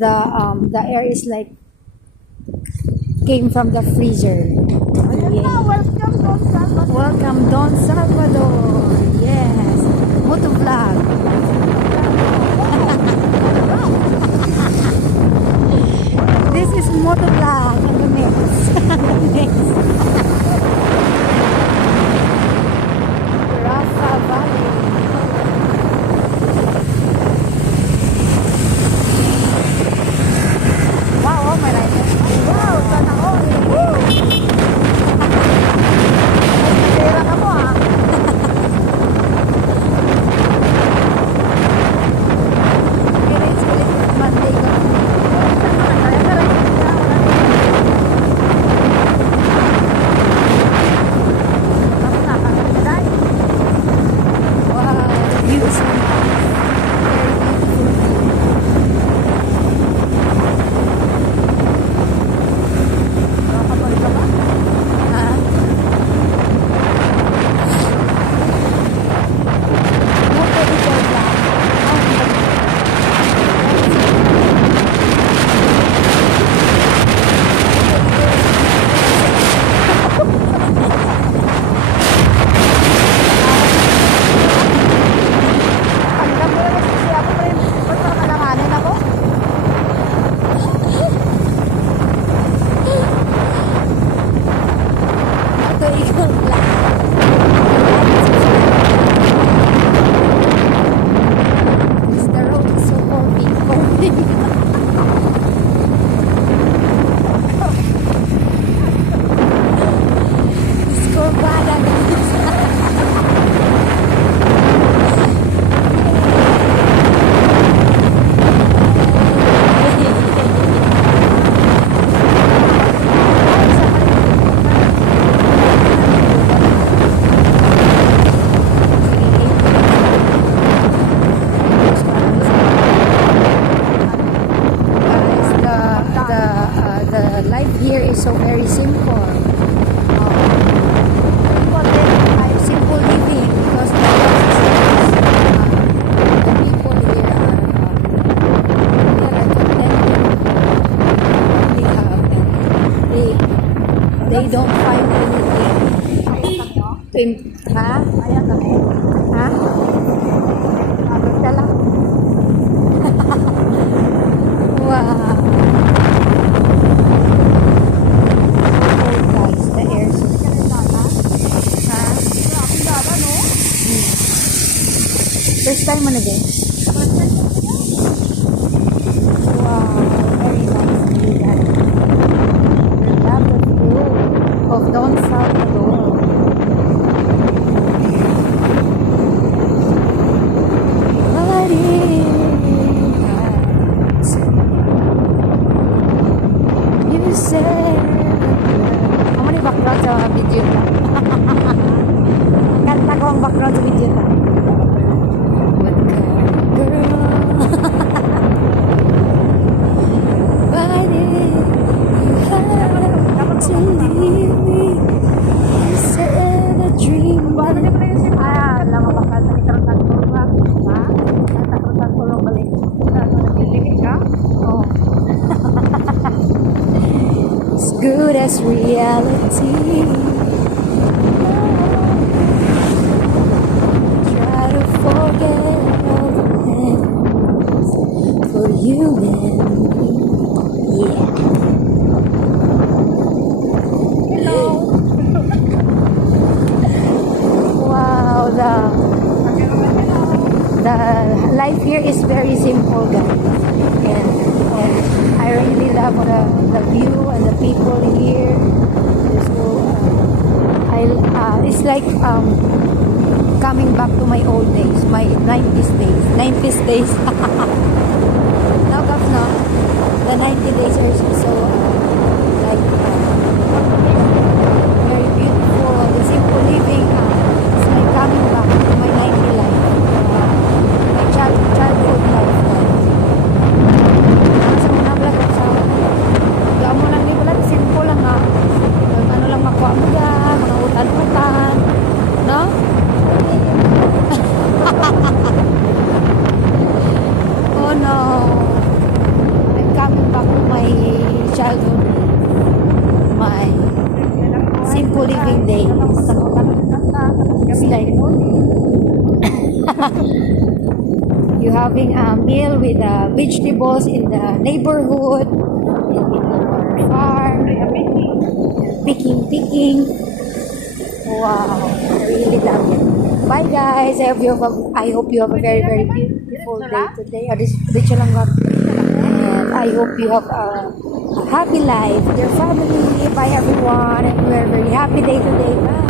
the air is like came from the freezer. Yeah. Welcome Don Salvador. Yes. Motovlog. This is motovlog on the next. Rafa Valley. Wow, oh my God. Wow, sana all. Woo! Pera ka mo ah. Kaya it's ulit Monday ko. Wow, views naman. Here is so very simple. Simple living because the people here are they don't find anything. Ha? Ha? Abot lang. Wow. First time mo na din? Wow, very nice view guys. We love the view of Don Salvador. You said kamu ni background sa video ta. Kanta ko ang background sa video ta. As good as reality. Try to forget all the plans for you and me. Yeah. Hello. Wow, the life here is very simple, guys. And I really love the view and the people here. So it's like coming back to my old days, my 90s days. Now comes no, the 90 days are so like very beautiful. The simple living is like coming back to my 90 life, my childhood life. Simple lang ha. Ano lang makuha mo dyan, mga utan-utan. No? Oh no. back to my childhood, my simple living days. It's like you having a meal with vegetables in the neighborhood, in our farm, picking. Wow, I really love it. Bye guys. I hope you have a very very beautiful day today. Diretso lang ba? And I hope you have a happy life with your family. Bye everyone. And we're very happy day today. Bye.